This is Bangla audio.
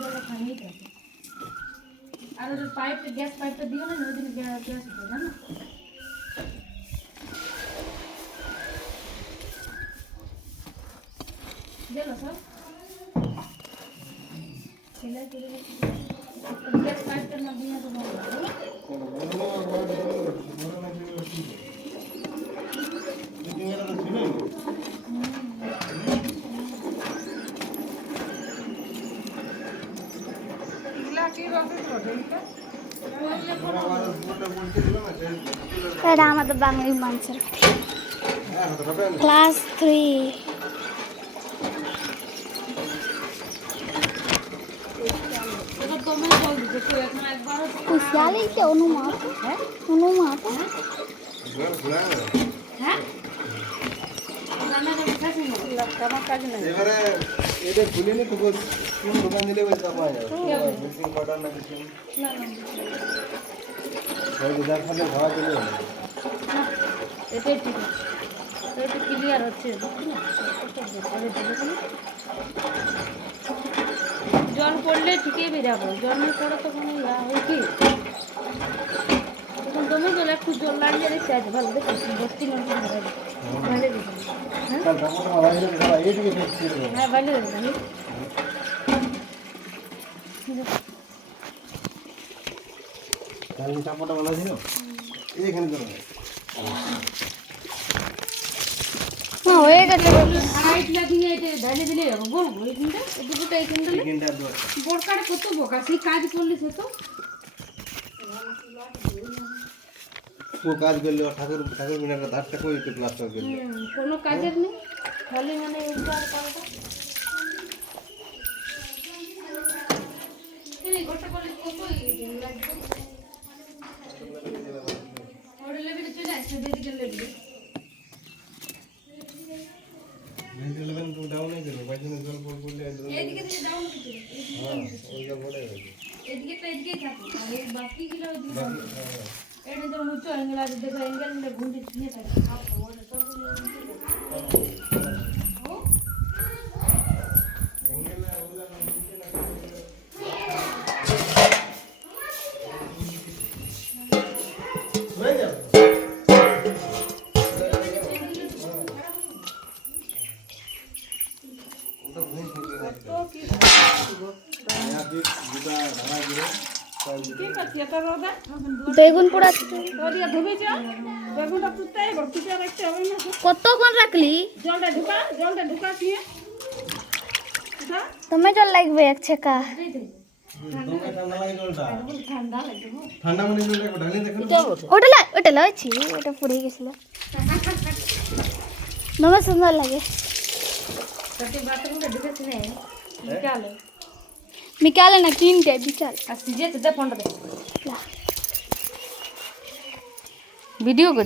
জল খাইয়ে থাকে আর ওই পাইপ গ্যাস পাইপটা দিও না ওই গ্যাস গ্যাস হবে জানো গেল সব ছেলে করে গ্যাস পাইপটা না দিয়ে তো ভালো এটা আমাদের বাঙালি মানুষের ক্লাস 3 কুশালি কে অনুমাত অনুমাত হ্যাঁ রান্না করে খাসি না আমার কাজ নাই এবারে এটা খুলিনি তো কোন দোকান দিলে ওই কাজ পাওয়া যাবে মিক্সিং পাউডার না কিছু না না ওই যার ফলে খাওয়া দিলে এটাই ঠিক আছে এটা ক্লিয়ার হচ্ছে না জল পড়লে ঠিকই বেরাবো জলের পরে তো কোনো ইয়া হয় কি তখন দমে জল একটু জল লাগিয়ে রেখে আছে ভালো দেখো ভর্তি মানুষ ভালো দিচ্ছে কাল টাকাটা মারা গেলে খাওয়া এইদিকে দেখছি হ্যাঁ ভালো দিচ্ছে কাল টাকাটা মারা ছিল এইখানে ধরো না হয়ে গেছে হাইট লাগিয়ে এটা ঢালে দিলে হবে বলবো এইখানটা দুটোটা এইখানটা এইখানটা দরকার বোরকার কত বোকা সেই কাজ করলে সে তো ও কাজ করলে ঠাকুর ঠাকুর মিনারের ধারটা কই তো প্লাস্টার করলে কোনো কাজের নেই খালি মানে উপকার করাটা এই গোটা বলে কত লাগবে ওরে লেবে চলে আসছে বেদিকে লেবে ভেন্টিলেশন তো ডাউন হয়ে গেল বাইরে জল পড়লে এইদিকে থেকে ডাউন করতে হ্যাঁ ওইটা বড় হয়ে গেছে এদিকে তো এদিকেই থাকো আর এই বাকি গুলো ওদিকে এটা যেমন উচ্চ অ্যাঙ্গেল আছে দেখো অ্যাঙ্গেলটা ঘুরতে নিয়ে থাকে ওটা সবগুলো হয়ে যাবে ওটা ভুল ঠিক আছে তো কি यहाँ पे जूता ढाला गिरे কি করছি এটা রোদা বেগুন পোড়াচ্ছে ওদিকে ধুবে যা বেগুনটা তুলতে ভর্তিতে রাখতে হবে না কতক্ষণ রাখলি জলটা ঢুকা দিয়ে তুমি তো লাগবে এক ছেকা তোমাকে ঠান্ডা লাগে জলটা ঠান্ডা লাগে ঠান্ডা মানে জলটা ঢালি দেখো ওটা লাইছি ওটা পুড়ে গেছিল দমে সুন্দর লাগে তাতে বাথরুমটা ঢুকেছে না বিকালে বিকালে না 3টে বিকাল আর সিজে তো ফোনটা দে ভিডিও করছি